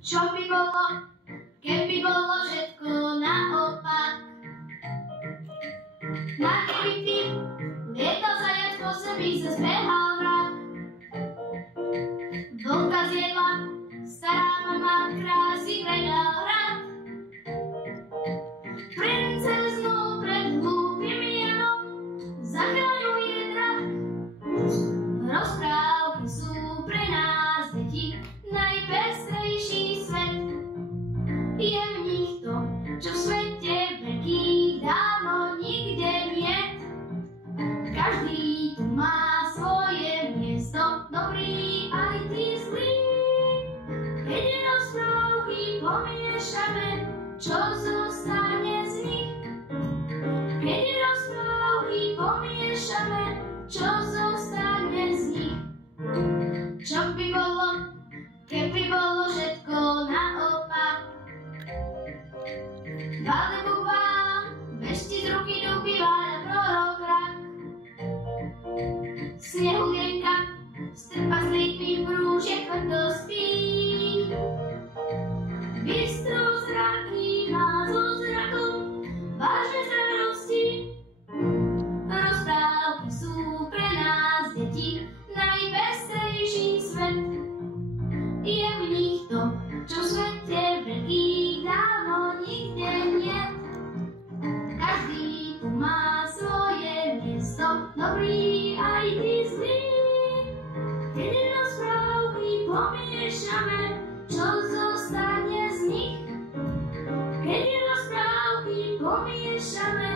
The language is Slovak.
Čo by bolo, keby bolo všetko naopak? Na keby lietal zajac po sebi, sa zbehal vrak. Vlka zjedla, stará mama krásy predal hrad. Princeznu pred hlúpym jadom zachraňuje drak. Rozprávky sú pre nás, deti, najpestrejší svet. Je v nich to, čo v svete veľkých dávno nikde niet. Každý tu má svoje miesto, dobrý aj ty zlý. Keď rozprávky pomiešame, čo zostane z nich? Keď rozprávky pomiešame, čo zostane z nich? Čo by bolo, keby bolo všetko naopak? Chvále Boh vám, bežte z ruky duby, váľa prorok rak. Snehu rieka, strpa z lípy prúžiek tvrdo spí. Bystro zraky má zo zrakom, vážne starosti. Rozprávky sú pre nás, deti, najpestrejší svet. Je v nich to, čo v svete veľkých dávno nikde niet. Každý tu má svoje miesto, dobrý aj ty zlý. Keď rozprávky pomiešame, čo zostane z nich? Keď rozprávky pomiešame,